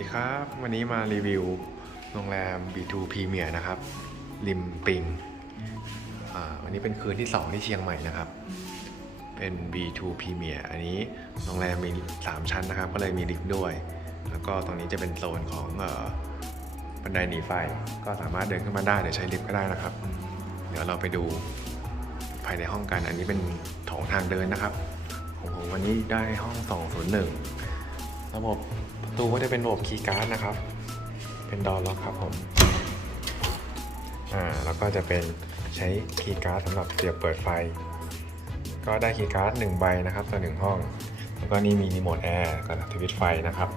ดีครับ วันนี้มารีวิวโรงแรม B2 Premier นะครับ ริมปิงวันนี้เป็นคืนที่ 2 ที่เชียงใหม่นะครับ เป็น B2 Premier อันนี้โรงแรมมี 3 ชั้นนะครับ ก็เลยมีลิฟต์ด้วย แล้วก็ตรงนี้จะเป็นโซนของออบันไดหนีไฟ ก็สามารถเดินขึ้นมาได้หรือใช้ลิฟต์ก็ได้นะครับ เดี๋ยวเราไปดูภายในห้องกัน อันนี้เป็นโถงทางเดินนะครับ ของผมวันนี้ได้ห้อง 201 ระบบ ประตูก็จะเป็นระบบคีย์การ์ดนะครับ เป็นดอร์ล็อกครับผม อ่า แล้วก็จะเป็นใช้คีย์การ์ดสำหรับเสียบเปิดไฟ ก็ได้คีย์การ์ดหนึ่งใบนะครับต่อหนึ่งห้อง แล้วก็นี่มีรีโมทแอร์กับสวิตช์ไฟนะครับ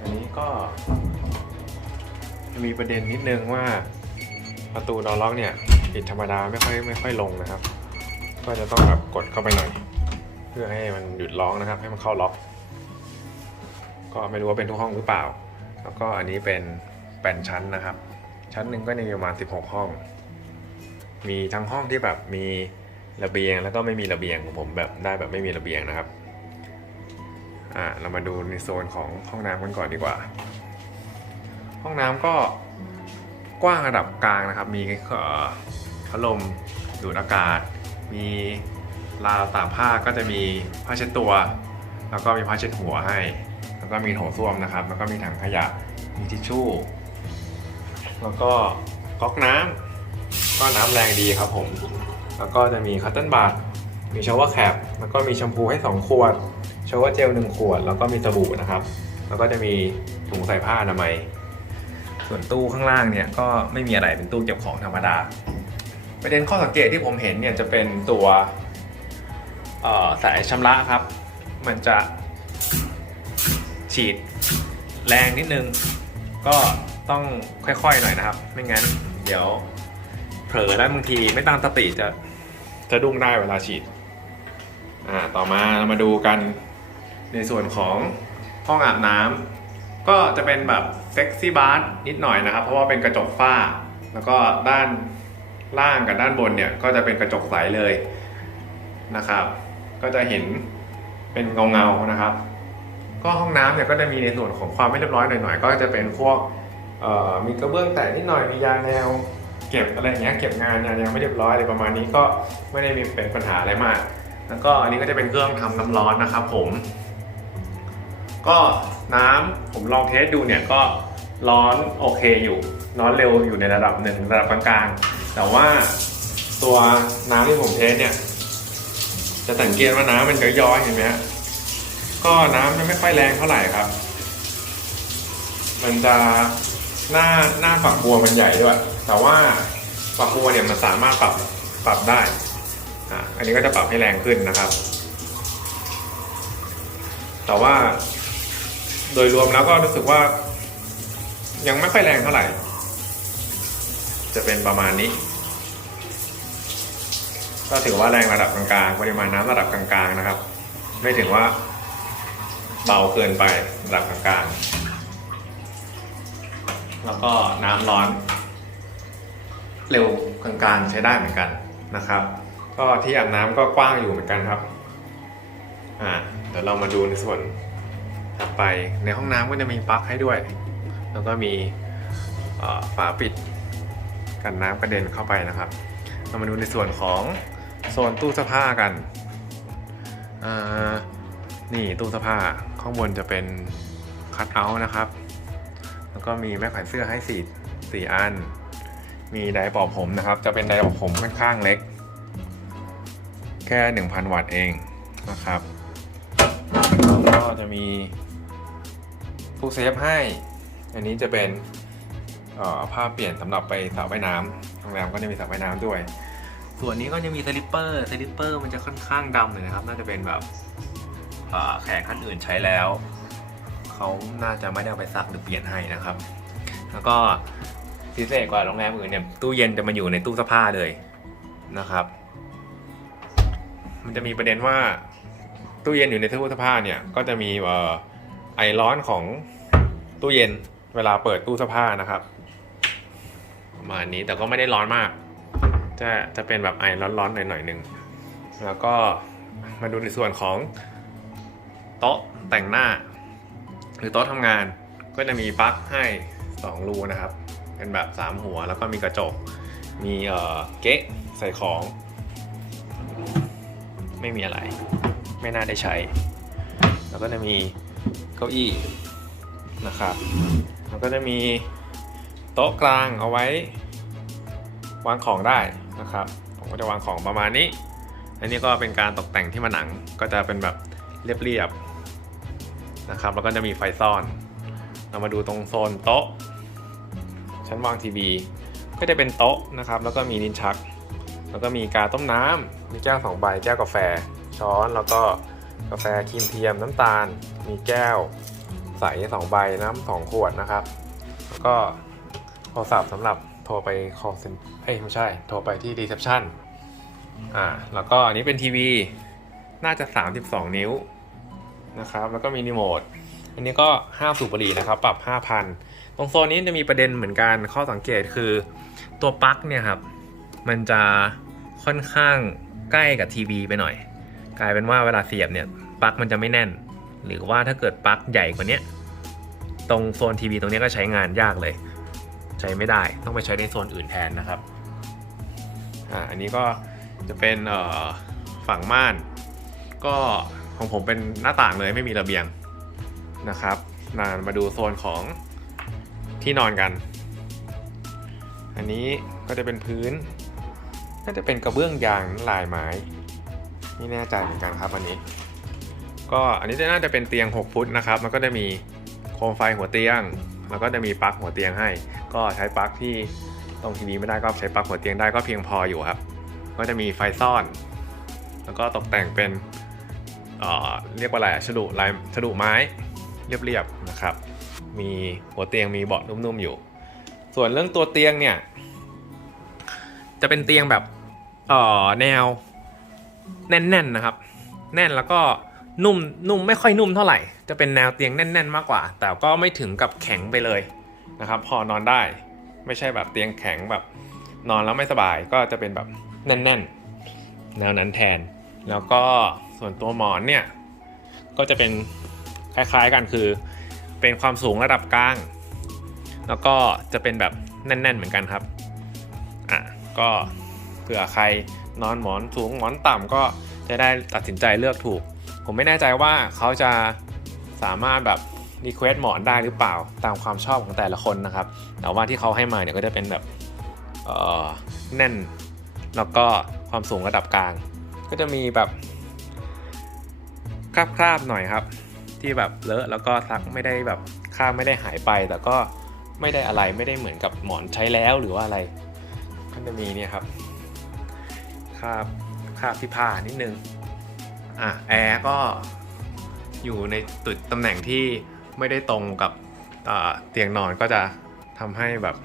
อันนี้ก็มีประเด็นนิดนึงว่าประตูดอร์ล็อกเนี่ยปิดธรรมดาไม่ค่อยไม่ค่อยลงนะครับ ก็จะต้องแบบกดเข้าไปหน่อย เพื่อให้มันหยุดร้องนะครับ ให้มันเข้าล็อก ก็ไม่รู้ว่าเป็นทุกห้องหรือเปล่า แล้วก็อันนี้เป็นแป่นชั้นนะครับ ชั้นหนึ่งก็จะมีประมาณ 16 ห้อง มีทั้งห้องที่แบบมีระเบียงแล้วก็ไม่มีระเบียงของผมแบบได้แบบไม่มีระเบียงนะครับอ่าเรามาดูในโซนของห้องน้ำกันก่อนดีกว่า ห้องน้ำก็กว้างระดับกลางนะครับ มีเอ่อพัดลมดูดอากาศ มี ราตากผ้าก็จะมีผ้าเช็ดตัว แล้วก็มีผ้าเช็ดหัวให้ แล้วก็มีโถส้วมนะครับ แล้วก็มีถังขยะ มีทิชชู่ แล้วก็ก๊อกน้ำก็น้ำแรงดีครับผม แล้วก็จะมีคัตเติ้ลบัตมีชาวเวอร์แคปแล้วก็มีแชมพูให้ 2 ขวดชาวเวอร์เจล1ขวด แล้วก็มีสบู่นะครับ แล้วก็จะมีถุงใส่ผ้าอนามัย ส่วนตู้ข้างล่างเนี่ยก็ไม่มีอะไรเป็นตู้เก็บของธรรมดาประเด็นข้อสังเกตที่ผมเห็นเนี่ยจะเป็นตัว สายชำระครับ มันจะฉีดแรงนิดนึง ก็ต้องค่อยๆหน่อยนะครับ ไม่งั้นเดี๋ยวเผลอแล้วบางทีไม่ตั้งสติจะจะดุ้งได้เวลาฉีด อ่า ต่อมาเรามาดูกันในส่วนของห้องอาบน้ำก็จะเป็นแบบเซ็กซี่บาร์นิดหน่อยนะครับ เพราะว่าเป็นกระจกฝ้า แล้วก็ด้านล่างกับด้านบนเนี่ย ก็จะเป็นกระจกใสเลยนะครับ ก็จะเห็นเป็นเงาๆนะครับ ก็ห้องน้ำเนี่ยก็จะมีในส่วนของความไม่เรียบร้อยหน่อยๆก็จะเป็นพวกเอ่อมีกระเบื้องแตกนิดหน่อยมียางแนวเก็บอะไรอย่างเงี้ยเก็บงานยังไม่เรียบร้อยอะไรประมาณนี้ก็ไม่ได้มีเป็นปัญหาอะไรมาก แล้วก็อันนี้ก็จะเป็นเครื่องทำน้ำร้อนนะครับ ผม ก็น้ำผมลองเทสดูเนี่ยก็ร้อนโอเคอยู่ร้อนเร็วอยู่ในระดับหนึ่งระดับกลางๆแต่ว่าตัวน้ำที่ผมเทสเนี่ย จะสังเกตว่าน้ำมันย้อยๆเห็นไหมฮะก็น้ำจะไม่ค่อยแรงเท่าไหร่ครับ มันจะหน้าหน้าฝักบัวมันใหญ่ด้วย แต่ว่าฝักบัวเนี่ยมันสามารถปรับปรับได้อะอันนี้ก็จะปรับให้แรงขึ้นนะครับ แต่ว่า โดยรวมแล้วก็รู้สึกว่า ยังไม่ค่อยแรงเท่าไหร่ จะเป็นประมาณนี้ ก็ถือว่าแรงระดับกลางๆปริมาณน้ำระดับกลางๆนะครับ ไม่ถึงว่าเบาเกินไประดับกลางๆ แล้วก็น้ำร้อน เร็วกลางๆใช้ได้เหมือนกันนะครับ ก็ที่อาบน้ำก็กว้างอยู่เหมือนกันครับอ่าเดี๋ยวเรามาดูในส่วนถัดไปในห้องน้ำก็จะมีปลั๊กให้ด้วย แล้วก็มีฝาปิดกันน้ำกระเด็นเข้าไปนะครับ เรามาดูในส่วนของ โซนตู้เสื้อผ้ากันอ่านี่ตู้เสื้อผ้าข้างบนจะเป็นคัทเอาท์นะครับ แล้วก็มีแม่แขวนเสื้อให้สี่สี่อัน มีไดร์เป่าผมนะครับ จะเป็นไดร์เป่าผมค่อนข้างเล็ก แค่ 1,000 วัตต์เองนะครับแล้วก็จะมีตู้เซฟให้ อันนี้จะเป็นอ่อผ้าเปลี่ยนสำหรับไปสระว่ายน้ำโรงแรมก็จะมีสระว่ายน้ำด้วย ส่วนนี้ก็จะมีสลิปเปอร์สลิปเปอร์มันจะค่อนข้างดำเลยนะครับ น่าจะเป็นแบบเอ่อแขกท่านอื่นใช้แล้ว เขาน่าจะไม่ได้เอาไปซักหรือเปลี่ยนให้นะครับ แล้วก็พิเศษกว่าโรงแรมอื่นเนี่ยตู้เย็นจะมาอยู่ในตู้เสื้อผ้าเลยนะครับ มันจะมีประเด็นว่าตู้เย็นอยู่ในตู้เสื้อผ้าเนี่ยก็จะมีอไอร้อนของตู้เย็นเวลาเปิดตู้เสื้อผ้านะครับประมาณนี้แต่ก็ไม่ได้ร้อนมาก จะจะเป็นแบบไอร้อนๆหน่อยๆหนึ่งแล้วก็มาดูในส่วนของโต๊ะแต่งหน้า หรือโต๊ะทำงานก็จะมีปลั๊กให้ 2 รูนะครับ เป็นแบบ 3 หัวแล้วก็มีกระจก มีเอ่อเก๊ะใส่ของ ไม่มีอะไร ไม่น่าได้ใช้ แล้วก็จะมีเก้าอี้นะครับ แล้วก็จะมีโต๊ะกลางเอาไว้ วางของได้ นะครับ ผมก็จะวางของประมาณนี้ อันนี้ก็เป็นการตกแต่งที่มาหนังก็จะเป็นแบบเรียบๆนะครับ แล้วก็จะมีไฟซ่อน เรามาดูตรงโซนโต๊ะ ชั้นวางทีวีก็จะเป็นโต๊ะนะครับ แล้วก็มีลิ้นชัก แล้วก็มีกาต้มน้ำมีแก้วสองใบ แก้วกาแฟ ช้อน แล้วก็กาแฟครีมเทียมน้ำตาล มีแก้วใสสองใบน้ำสองขวดนะครับ แล้วก็โทรศัพท์สำหรับ ทรไป call center เอ้ยไม่ใช่ โทรไปที่ reception อ่า แล้วก็อันนี้เป็นทีวี น่าจะ 32 นิ้วนะครับ แล้วก็มีรีโมท อันนี้ก็ห้ามสูบบุหรี่นะครับ ปรับ 5,000 ตรงโซนนี้จะมีประเด็นเหมือนกัน ข้อสังเกตคือตัวปลั๊กเนี่ยครับ มันจะค่อนข้างใกล้กับทีวีไปหน่อย กลายเป็นว่าเวลาเสียบเนี่ย ปลั๊กมันจะไม่แน่น หรือว่าถ้าเกิดปลั๊กใหญ่กว่าเนี้ยตรงโซนทีวีตรงเนี้ยก็ใช้งานยากเลย ใช้ไม่ได้ต้องไปใช้ในโซนอื่นแทนนะครับอ่าอันนี้ก็จะเป็นฝั่งม่าน ก็ของผมเป็นหน้าต่างเลยไม่มีระเบียงนะครับมามาดูโซนของที่นอนกัน อันนี้ก็จะเป็นพื้นน่าจะเป็นกระเบื้องยางลายไม้ไม่แน่ใจเหมือนกันครับอันนี้ ก็อันนี้จะน่าจะเป็นเตียง 6 ฟุตนะครับ มันก็จะมีโคมไฟหัวเตียง แล้วก็จะมีปลั๊กหัวเตียงให้ ก็ใช้ปลั๊กที่ตรงทีวีไม่ได้ก็ใช้ปลั๊กหัวเตียงได้ก็เพียงพออยู่ครับ ก็จะมีไฟซ่อน แล้วก็ตกแต่งเป็นเเรียกว่าอะไรอะฉลุลายฉลุไม้เรียบๆนะครับ มีหัวเตียงมีเบาะนุ่มๆอยู่ ส่วนเรื่องตัวเตียงเนี่ย จะเป็นเตียงแบบแนวแน่นๆนะครับ แน่นแล้วก็นุ่มนุ่มไม่ค่อยนุ่มเท่าไหร่ จะเป็นแนวเตียงแน่น ๆ มากกว่า แต่ก็ไม่ถึงกับแข็งไปเลย นะครับ พอนอนได้ไม่ใช่แบบเตียงแข็งแบบนอนแล้วไม่สบายก็จะเป็นแบบแน่นๆแนวนั้นแทน แล้วก็ส่วนตัวหมอนเนี่ย ก็จะเป็นคล้ายๆกันคือ เป็นความสูงระดับกลาง แล้วก็จะเป็นแบบแน่น ๆ เหมือนกันครับอะก็เผื่อใครนอนหมอนสูงหมอนต่ำก็จะได้ตัดสินใจเลือกถูก ผมไม่แน่ใจว่าเขาจะสามารถแบบ รีเควสหมอนได้หรือเปล่าตามความชอบของแต่ละคนนะครับ แต่ว่าที่เขาให้มาเนี่ยก็จะเป็นแบบแน่น แล้วก็ความสูงระดับกลาง ก็จะมีแบบคราบๆหน่อยครับ ที่แบบเลอะแล้วก็ซักไม่ได้แบบคราบไม่ได้หายไป แต่ก็ไม่ได้อะไรไม่ได้เหมือนกับหมอนใช้แล้วหรือว่าอะไรก็จะมีเนี่ยครับคราบคราบที่ผ้านิดนึงอะแอร์ก็อยู่ในตุดตำแหน่งที่ ไม่ได้ตรงกับเตียงนอนก็จะทำให้แบบ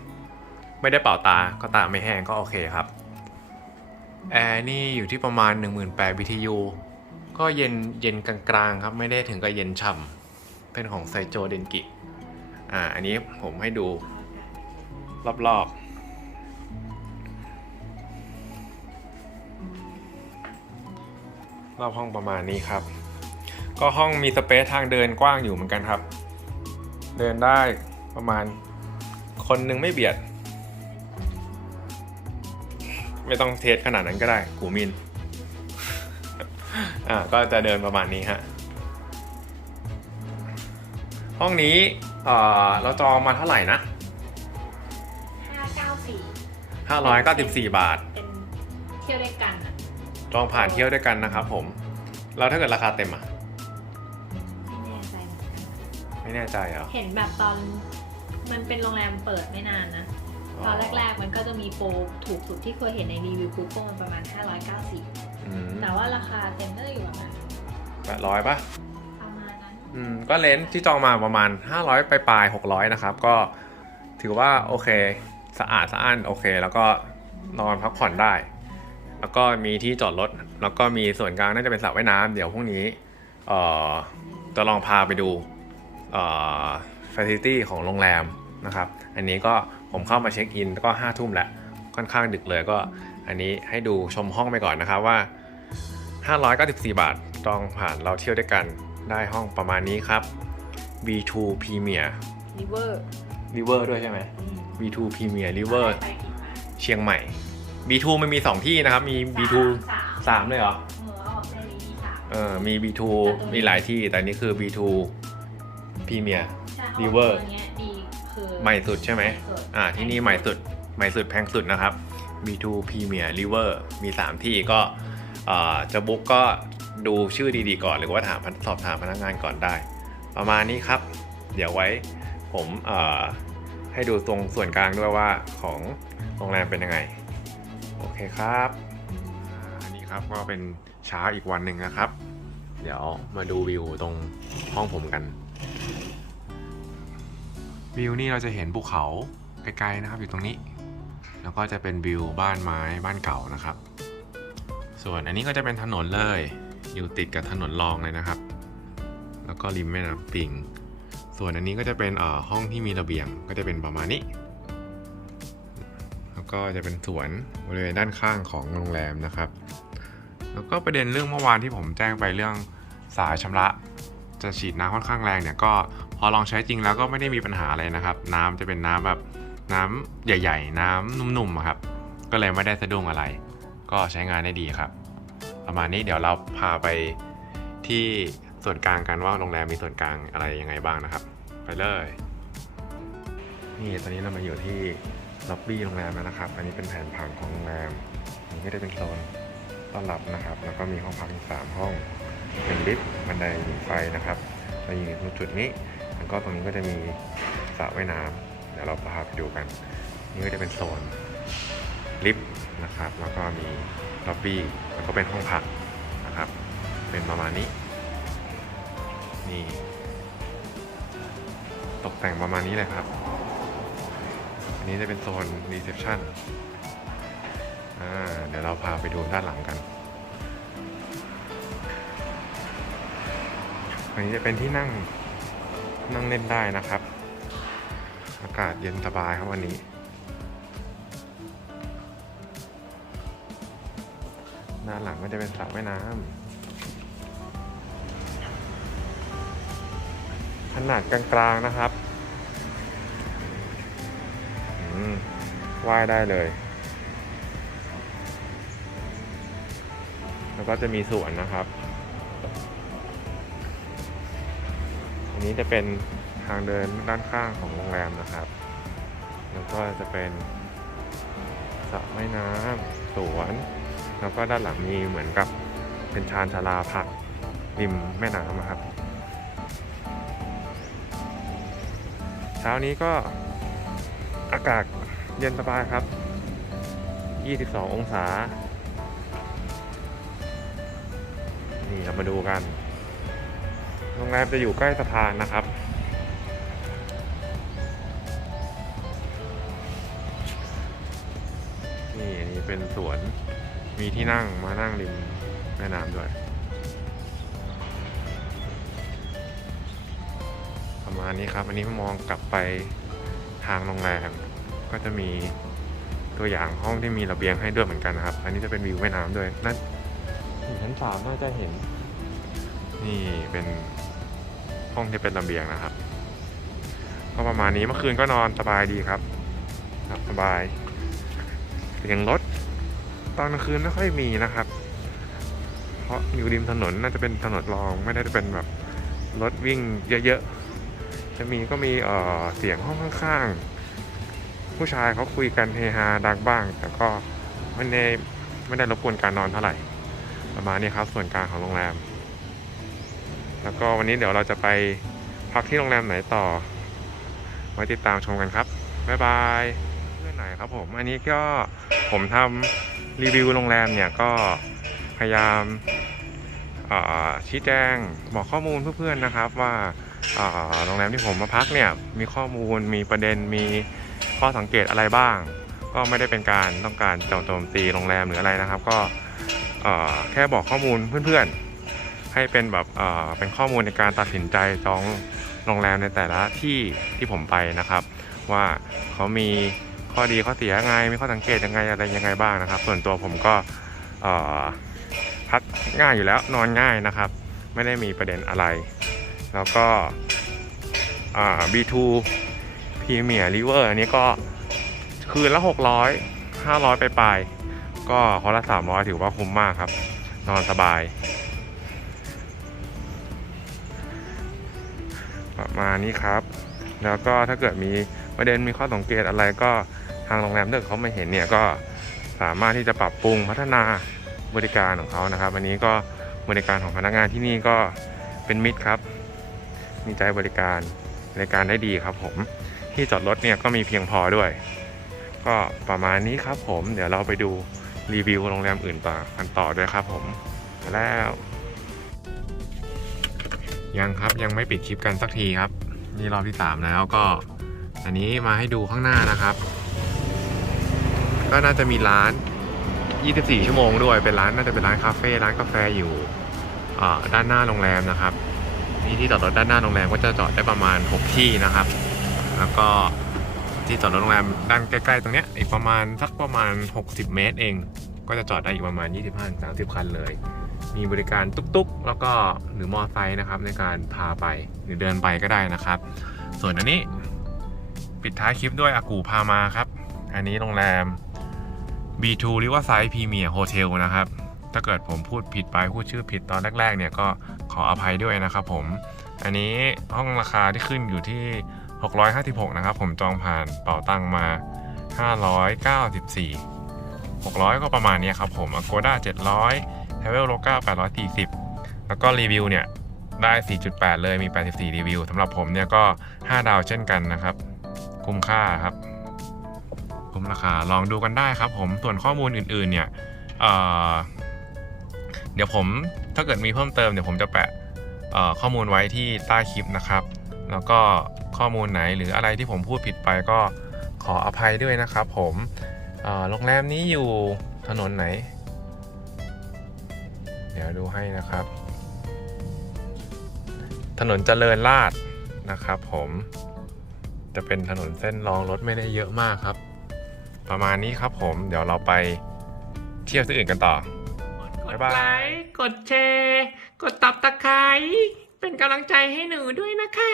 ไม่ได้เป่าตาก็ตาไม่แห้งก็โอเคครับแอร์นี่อยู่ที่ประมาณ 18,000 BTU ก็เย็นเย็นกลางๆครับไม่ได้ถึงกับเย็นฉ่ำเป็นของไซโจเดนกิอ่าอันนี้ผมให้ดูรอบๆรอบห้องประมาณนี้ครับ ก็ห้องมีสเปซทางเดินกว้างอยู่เหมือนกันครับ เดินได้ประมาณคนหนึ่งไม่เบียด ไม่ต้องเทสขนาดนั้นก็ได้กูมินอ่าก็จะเดินประมาณนี้ฮะห้องนี้เอ่อเราจองมาเท่าไหร่นะ594 594 บาท เป็นเที่ยวด้วยกันอะจองผ่านเที่ยวด้วยกันนะครับผม แล้วถ้าเกิดราคาเต็มอะ ไม่แน่ใจเหมือนกันไม่แน่ใจเหรอ เห็นแบบตอนมันเป็นโรงแรมเปิดไม่นานนะ ตอนแรกๆมันก็จะมีโปรถูกสุดที่เคยเห็นในรีวิวคูปองมันประมาณ 594อืมแต่ว่าราคาเต็มน่าจะอยู่ประมาณแปดร้อยปะประมาณนั้นอืมก็เลนส์ที่จองมาประมาณ 500 ไปปลายๆ600 นะครับ ก็ถือว่าโอเคสะอาดสะอ้านโอเค แล้วก็นอนพักผ่อนได้ แล้วก็มีที่จอดรถ แล้วก็มีส่วนกลางน่าจะเป็นสระว่ายน้ำเดี๋ยวพรุ่งนี้เอ่อจะลองพาไปดูเอ่อ ฟ a c i l i t y ของโรงแรมนะครับ อันนี้ก็ผมเข้ามาเช็คอินก็5ทุ่มแล้วค่อนข้างดึกเลยก็อันนี้ให้ดูชมห้องไปก่อนนะครับว่า 594 บาทจองผ่านเราเที่ยวด้วยกันได้ห้องประมาณนี้ครับ B2 Premier ลิเวอร์ River ด้วยใช่ไหม B2 Premier River ไปกินมาเชียงใหม่ B2 มันมี 2 ที่นะครับ มี B2 สาม3เลยเหรอ เออเอาออกได้ดีสามเออมี B2 แต่ตรงนี้มีหลายที่ แต่นี่คือ B2 Premier ใช่ River ตัวเนี้ยดีคือใหม่สุดใช่ไหมสุดอ่าที่นี่ใหม่สุดใหม่สุดแพงสุดนะครับ B2 Premier River มี 3 ที่ก็เอ่อจะบุ๊กก็ดูชื่อดีๆก่อนหรือว่าถามสอบถามพนักงานก่อนได้ ประมาณนี้ครับ เดี๋ยวไว้ผมเอ่อให้ดูตรงส่วนกลางด้วยว่าของโรงแรมเป็นยังไง โอเคครับอ่าอันนี้ครับก็เป็นเช้าอีกวันหนึ่งนะครับ เดี๋ยวมาดูวิวตรงห้องผมกัน วิวนี่เราจะเห็นภูเขาไกลๆนะครับอยู่ตรงนี้ แล้วก็จะเป็นวิวบ้านไม้บ้านเก่านะครับ ส่วนอันนี้ก็จะเป็นถนนเลย อยู่ติดกับถนนรองเลยนะครับ แล้วก็ริมแม่น้ำปิง ส่วนอันนี้ก็จะเป็นอ่อห้องที่มีระเบียงก็จะเป็นประมาณนี้ แล้วก็จะเป็นสวนบริเวณด้านข้างของโรงแรมนะครับ แล้วก็ประเด็นเรื่องเมื่อวานที่ผมแจ้งไปเรื่องสายชำระจะฉีดน้ำค่อนข้างแรงเนี่ยก็ อลองใช้จริงแล้วก็ไม่ได้มีปัญหาอะไรนะครับ น้ำจะเป็นน้ำแบบน้ำใหญ่ ๆ น้ำนุ่มๆครับ ก็เลยไม่ได้สะดุ้งอะไร ก็ใช้งานได้ดีครับ ประมาณนี้เดี๋ยวเราพาไปที่ส่วนกลางกันว่าโรงแรมมีส่วนกลางอะไรยังไงบ้างนะครับ ไปเลยนี่ตอนนี้เรามาอยู่ที่ล็อบบี้โรงแรมแล้วนะครับ อันนี้เป็นแผนผังของโรงแรมอันนี้ก็จะเป็นโซนต้อนรับนะครับ แล้วก็มีห้องพักอีกสามห้องเป็นลิฟต์บันไดหนีไฟนะครับเราอยู่ตรงจุดนี้ แล้วก็ตรงนี้ก็จะมีสระว่ายน้ำเดี๋ยวเราพาไปดูกัน นี่ก็จะเป็นโซนลิฟต์นะครับ แล้วก็มีล็อบบี้ แล้วก็เป็นห้องพักนะครับ เป็นประมาณนี้ นี่ ตกแต่งประมาณนี้เลยครับ อันนี้จะเป็นโซนรีเซพชันอ่าเดี๋ยวเราพาไปดูด้านหลังกันอันนี้จะเป็นที่นั่ง นั่งเล่นได้นะครับ อากาศเย็นสบายครับวันนี้ด้านหลังก็จะเป็นสระว่ายน้ำขนาดกลางๆนะครับว่ายได้เลย แล้วก็จะมีสวนนะครับ อันนี้จะเป็นทางเดินด้านข้างของโรงแรมนะครับ แล้วก็จะเป็นสระว่ายน้ำสวน แล้วก็ด้านหลังมีเหมือนกับเป็นชานชาลาพักริมแม่น้ำอะครับ เช้านี้ก็อากาศเย็นสบายครับ 22 องศา นี่เรามาดูกัน โรงแรมจะอยู่ใกล้สะพานนะครับ นี่อันนี้เป็นสวน มีที่นั่งมานั่งริมแม่น้ำด้วย ประมาณนี้ครับ อันนี้มองกลับไปทางโรงแรม ก็จะมีตัวอย่างห้องที่มีระเบียงให้ด้วยเหมือนกันนะครับ อันนี้จะเป็นวิวแม่น้ำด้วยนั่นอยู่ชั้นสามน่าจะเห็น นี่เป็น ห้องที่เป็นระเบียงนะครับก็ประมาณนี้เมื่อคืนก็นอนสบายดีครับหลับสบายเสียงรถตอนกลางคืนไม่ค่อยมีนะครับ เพราะอยู่ริมถนนน่าจะเป็นถนนรองไม่ได้เป็นแบบรถวิ่งเยอะๆ จะมีก็มีเอ่อเสียงห้องข้างๆ ผู้ชายเขาคุยกันเฮฮาดังบ้าง แต่ก็ไม่ได้ไม่ได้รบกวนการนอนเท่าไหร่ ประมาณนี้ครับส่วนกลางของโรงแรม แล้วก็วันนี้เดี๋ยวเราจะไปพักที่โรงแรมไหนต่อไว้ติดตามชมกันครับบ๊ายบายเพื่อนหน่อยครับผมอันนี้ก็ผมทำรีวิวโรงแรมเนี่ยก็พยายามชี้แจงบอกข้อมูลเพื่อนๆนะครับว่าโรงแรมที่ผมมาพักเนี่ยมีข้อมูลมีประเด็นมีข้อสังเกตอะไรบ้าง ก็ไม่ได้เป็นการต้องการโจมตีโรงแรมหรืออะไรนะครับ ก็แค่บอกข้อมูลเพื่อนๆ ให้เป็นแบบเอ่อเป็นข้อมูลในการตัดสินใจจองโรงแรมในแต่ละที่ที่ผมไปนะครับ ว่าเขามีข้อดีข้อเสียยังไงมีข้อสังเกตยังไงอะไรยังไงบ้างนะครับ ส่วนตัวผมก็เอ่อพักง่ายอยู่แล้วนอนง่ายนะครับ ไม่ได้มีประเด็นอะไร แล้วก็ B2 Premier River อันนี้ก็คืนละ 600 500 ไปปลายก็คนละ 300 ถือว่าคุ้มมากครับ นอนสบาย มานี้ครับ แล้วก็ถ้าเกิดมีประเด็นมีข้อสังเกตอะไรก็ทางโรงแรมถ้าเกิดเขาไม่เห็นเนี่ยก็สามารถที่จะปรับปรุงพัฒนาบริการของเขานะครับ อันนี้ก็บริการของพนักงานที่นี่ก็เป็นมิตรครับ มีใจบริการบริการได้ดีครับ ผมที่จอดรถเนี่ยก็มีเพียงพอด้วย ก็ประมาณนี้ครับผม เดี๋ยวเราไปดูรีวิวโรงแรมอื่นต่อกันต่อด้วยครับ ผมแล้ว ยังครับยังไม่ปิดคลิปกันสักทีครับ นี่รอบที่สามแล้วก็ อันนี้มาให้ดูข้างหน้านะครับ ก็น่าจะมีร้าน 24 ชั่วโมงด้วยเป็นร้านน่าจะเป็นร้านคาเฟ่ร้านกาแฟอยู่ด้านหน้าโรงแรมนะครับนี่ที่จอดรถด้านหน้าโรงแรมก็จะจอดได้ประมาณ 6 ที่นะครับ แล้วก็ที่จอดรถโรงแรมด้านใกล้ๆ ตรงเนี้ยอีกประมาณสักประมาณ 60 เมตรเอง ก็จะจอดได้อีกประมาณ 25-30 คันเลย มีบริการตุ๊กๆ แล้วก็หรือมอไซค์นะครับ ในการพาไปหรือเดินไปก็ได้นะครับ ส่วนอันนี้ ปิดท้ายคลิปด้วยอากูพามาครับ อันนี้โรงแรม B2 Riverside Premier Hotel นะครับ ถ้าเกิดผมพูดผิดไปพูดชื่อผิดตอนแรกๆ เนี่ยก็ขออภัยด้วยนะครับผมอันนี้ห้องราคาที่ขึ้นอยู่ที่ 656 นะครับ ผมจองผ่านเป่าตังมา 594 600 ก็ประมาณนี้ครับผม Agoda 700 Travel Loca 840 แล้วก็รีวิวเนี่ย ได้ 4.8 เลยมี 84 รีวิวสำหรับผมเนี่ยก็ 5 ดาวเช่นกันนะครับ คุ้มค่าครับ คุ้มราคาลองดูกันได้ครับผมส่วนข้อมูลอื่นๆเนี่ยเเดี๋ยวผมถ้าเกิดมีเพิ่มเติมเดี๋ยวผมจะแปะข้อมูลไว้ที่ใต้คลิปนะครับ แล้วก็ข้อมูลไหนหรืออะไรที่ผมพูดผิดไปก็ขออภัยด้วยนะครับผมโรงแรมนี้อยู่ถนนไหน เดี๋ยวดูให้นะครับ ถนนเจริญราษฎร์นะครับ ผมจะเป็นถนนเส้นรองรถไม่ได้เยอะมากครับ ประมาณนี้ครับผมเดี๋ยวเราไปเที่ยวที่อื่นกันต่อกบ๊าดยบาย ไลค์กดแชร์ กดตับตะไคร้เป็นกำลังใจให้หนูด้วยนะคะ